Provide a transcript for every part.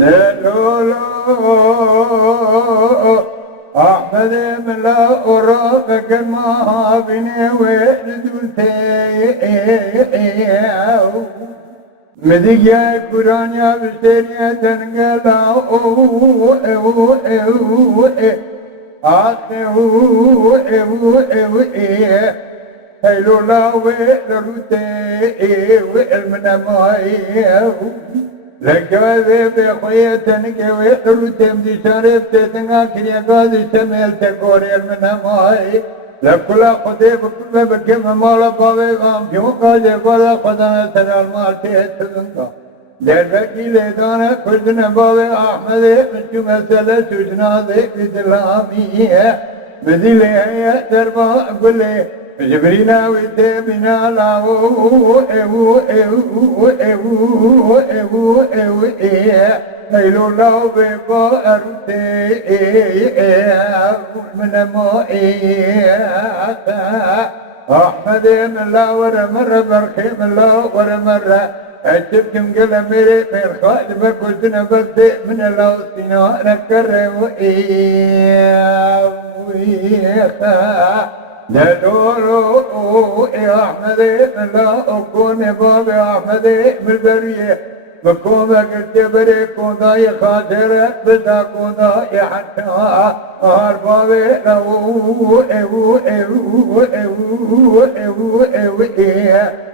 نلولو أحمد من لا أراك ما بني ولدتي مديا كورانيا بسرية تنقلا هيلو لا ويلروتي ويلمنا ماي لكاذب خويا تنقي ويلروتي مدي شارب تتنقا كريا قادي شميل تكوري المنا ماي لكلا خدي بكل بكم مالا باوي غام كيو قادي قادا خدانا سرال مالتي تدنقا دربكي ليدانا كردنا باوي أحمد مشو مسألة سوشنا ذي بسلامي مدي ليه دربا أقول لي جبرينا ويتبنا لاو هيلو لاو بيقو أرتي من موئي أحمد من لا ورمر برخي من لا ورمر أشبكم قل ميري من خالد بكوزنا بردي من الله سينا نكر نلولو يا أحمد من لا أكون باب أحمد بالبرية بكون كتبري كون ذا خاطر بدا كون ذا حتى أربابي لو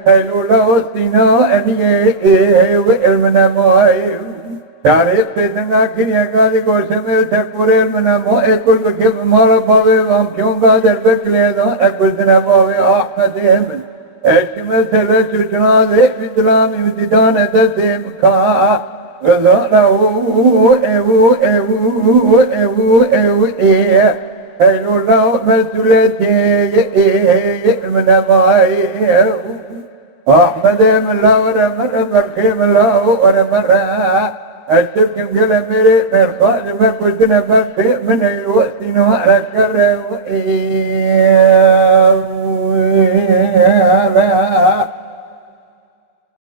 هلو لو سينا أني وإلمنا ماي تعرف تنگا كنيا قادي قوشمل تكوريل منا مو اكل بكيب مالا باوي وام كيون قادر بكليدو اكل دنا باوي احمد من اشمل سلا سوچنا دي بدلامي وددان دزيم كا غزانا هينو لو مسولتي منا ماي احمد من لا ورمر برخي من لا ورمر أشبكم قل ميري من خالد ما كنتنا بخي من الوقت نوع لكر